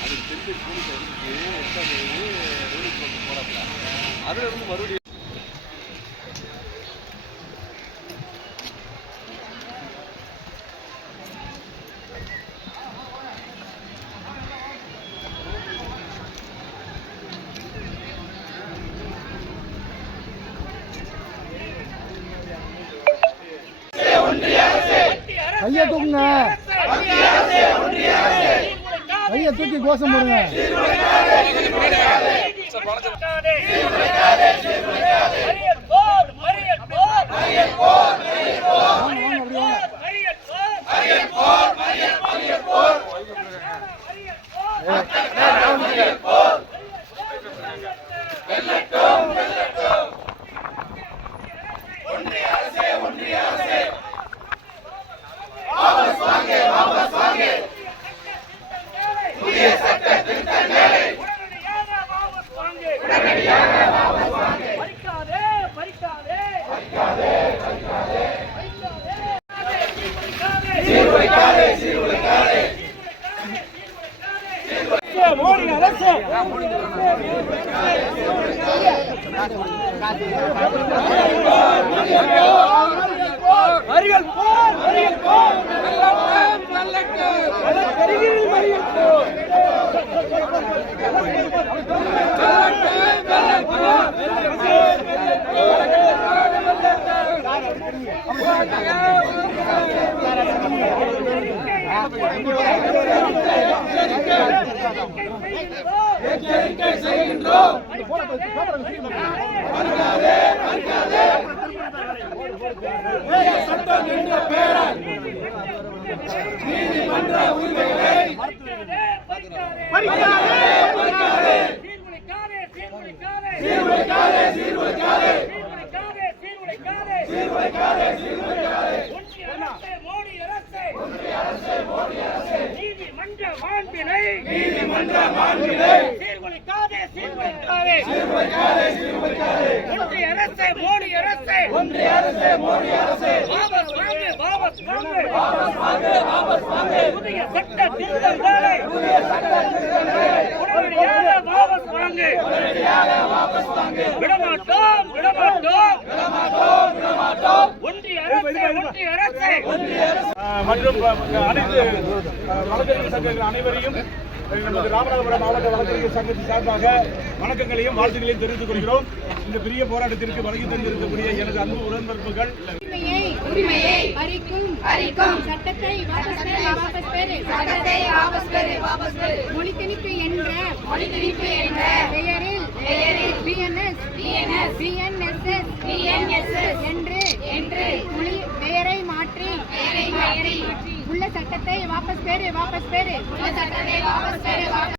அதுக்கு திருப்பி கூலிக்கு வந்து எக்ஸாம் எழுதி ரூலிங் வந்து போறாப்ல. அதுல இருந்து மறுபடியும் கையை தூக்குங்க கையை தூக்கி கோஷம் போடுங்க பறிக்காதே பறிக்காதே பறிக்காதே சீர்குலைக்காதே சீர்குலைக்காதே மோடி அரசு மறியல் போர். மறியல் போர் பெருகில் மறியல் போர் பறிக்காதே பறிக்காதே சீர்குலைக்காதே சீர்குலைக்காதே சீர்குலைக்காதே சீர்குலைக்காதே சீர்குலைக்காதே சீர்குலைக்காதே சீர்குலைக்காதே ஒன்றிய அரசே மோடி அரசே ஒன்றிய அரசே மோடி அரசே நீதிமன்ற மாண்பினை நீதிமன்ற மாண்பினை சீர்குலைக்காதே சீர்குலைக்காதே. சீர்குலைக்காதே சீர்குலைக்காதே. ஒன்றிய அரசே மோடி அரசே. ஒன்றிய அரசே மோடி அரசே. வாபஸ் வாங்கு வாபஸ் வாங்கு. வாபஸ் வாங்கு வாபஸ் வாங்கு. புதிய சட்ட திருத்தங்களை. புதிய சட்ட திருத்தங்களை. உடனடியாக வாபஸ் வாங்கு உடனடியாக வாபஸ் வாங்கு விடமாட்டோம் விடமாட்டோம் விடமாட்டோம் விடமாட்டோம் ஒன்றிய அரசே ஒன்றிய அரசே ஒன்றிய அரசு ஆஹ் மற்றும் அனைத்து வழக்கறிஞர் சங்கங்கள் அனைவரையும் நமது ராமநாதபுரம் மாவட்ட வழக்கறிஞர் சங்கத்தின் சார்பாக வணக்கங்களையும் வாழ்த்துக்களையும் தெரிவித்துக் கொள்கிறோம். இந்த பெரிய போராட்டத்திற்கு வருகை தந்திருக்கக்கூடிய எனது அன்பு உடன்பிறப்புகள் சட்டத்தை வாபஸ் பெறு வாபஸ் பெறு. சட்டத்தை வாபஸ் பெறு வாபஸ் பெறு. மொழி திணிப்பு என்ற மொழி திணிப்பு என்ற பெயரில் பிஎன்எஸ் பிஎன்எஸ் பிஎன்எஸ்எஸ் பிஎன்எஸ்எஸ் என்று சட்டத்தை வாபஸ் பெறு வாபஸ் பெறு உள்ள சட்டத்தை வாபஸ் பெறு வாபஸ்